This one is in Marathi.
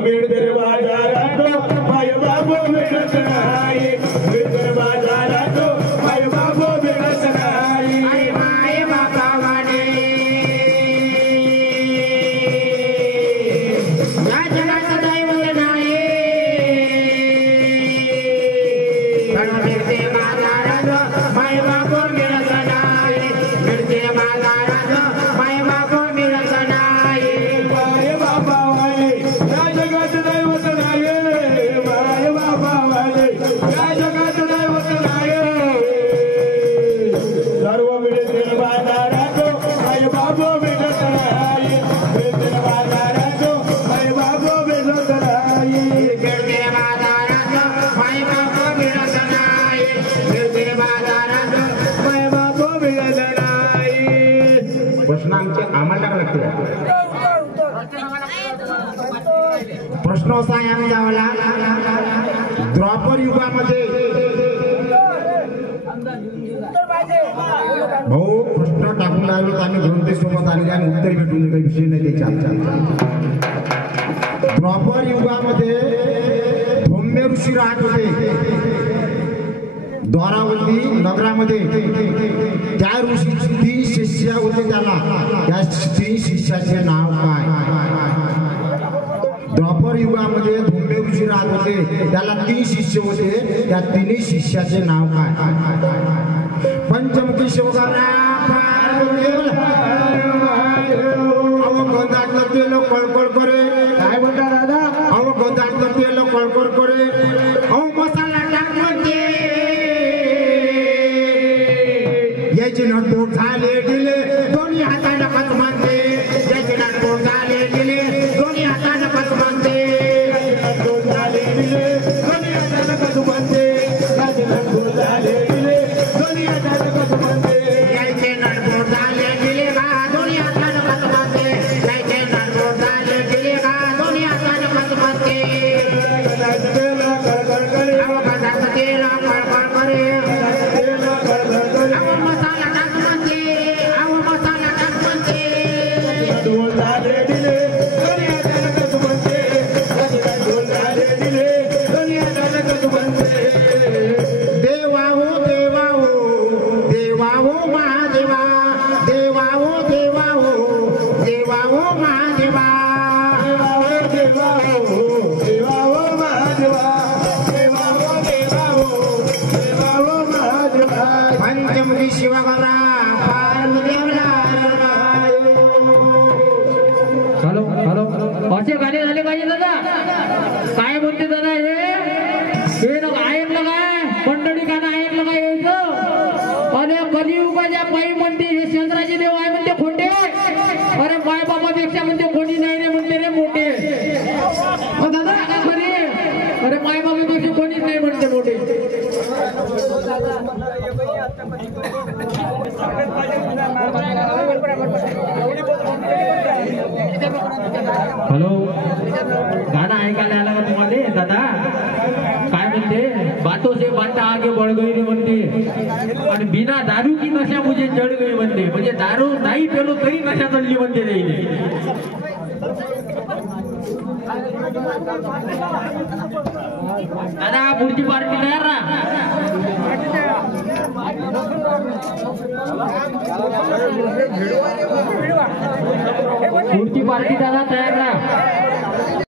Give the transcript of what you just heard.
मिळते बाजारात माय बाबू मिळत नाही मिळते बाजारात माय बाबू मिळत नाही माय बाबा वाणे या जगात दैवत नाही मिळते बाजारात माय बाबू मिळत नाही मिळते बाजारात माय बाबू मिळत नाही माय बाबा वाणे या जगात दैवत नाही माय बाबा वाणे या जगात दैवत नाही सर्व मिळते बाजारात माय बाबू मिळत नाही मिळते बाजारात माय बाबू मिळत नाही मिळते बाजारात माय बाबू मिळत नाही मिळते बाजारात माय बाबू मिळत नाही प्रश्न आमचे आम्हाला लागते प्रश्न असा आहे आम्ही जावला द्वापर युगामध्ये भाऊ प्रश्न टाकून राहिलो आम्ही ग्रंथेसोबत आलेले आणि उत्तर भेटून काही विषय नाही त्याच्या आमच्या द्वापर युगामध्ये धौम्य ऋषी राहत होते द्वारावती नगरामध्ये त्या ऋषीची 3 शिष्य होते त्याला त्या 3 शिष्याचे नाव काय द्वापर युगामध्ये धौम्य ऋषी राहत होते त्याला 3 शिष्य होते त्या 3 शिष्याचे नाव काय पंचमुखी शिवगारा गोदाटलं तेल कळकळ करे काय म्हणता दादा गोदाटलं तेल कळकळ करे मसाला टाक म्हणते याची नटबोट झाले दिले दोन्ही हाताने कच म्हणते याची नटबोट झाले दिले दोन्ही हाताने कच म्हणते नटबोट झाले दिले दोन्ही हाताने कच म्हणते याची नटबोट झाले दिले दोन्ही हाताने कच म्हणते याचे नटबोट झाले दिले का दोन्ही हाताने कच म्हणते याचे नटबोट झाले दिले का दोन्ही हाताने कच म्हणते तेल कळकळ करे तेल कळकळ करे मसाला टाक म्हणते मसाला टाक म्हणते ढोल झाले दिले दोन्ही हाताने कच म्हणते ढोल झाले दिले दोन्ही हाताने कच म्हणते देवा हो देवा हो देवा हो महादेवा देवा हो देवा हो देवा हो महादेवा देवा हो देवा हो महादेवा देवा हो देवा हो देवा हो महादेवा पंचमुखी शिवगौरा पार्वतीला हॅलो हॅलो असे गाणे झाले पाहिजे दादा काय बोलते दादा हे ना ऐकलं काय मंडळी गाणं ऐकलं काय यायचं अरे कलियुगाच्या पायी म्हणते हे चंद्राचे देव आहे म्हणते खोटे अरे माय बाबापेक्षा म्हणते कोणी नाही रे म्हणते रे मोठे दादा खरी अरे माय बाबापेक्षा कोणीच नाही म्हणते मोठे हॅलो गाणं ऐकायला आला का तुम्हाला दादा काय म्हणते बातों से बाता आगे बढ़ गई रे म्हणते आणि बिना दारू की नशा मुझे चढ गई म्हणते म्हणजे दारू नाही पेलो तरी नशा चढली म्हणते रे दादा पुढची पार्टी तयार ना पुढची पार्टी दादा तयार ना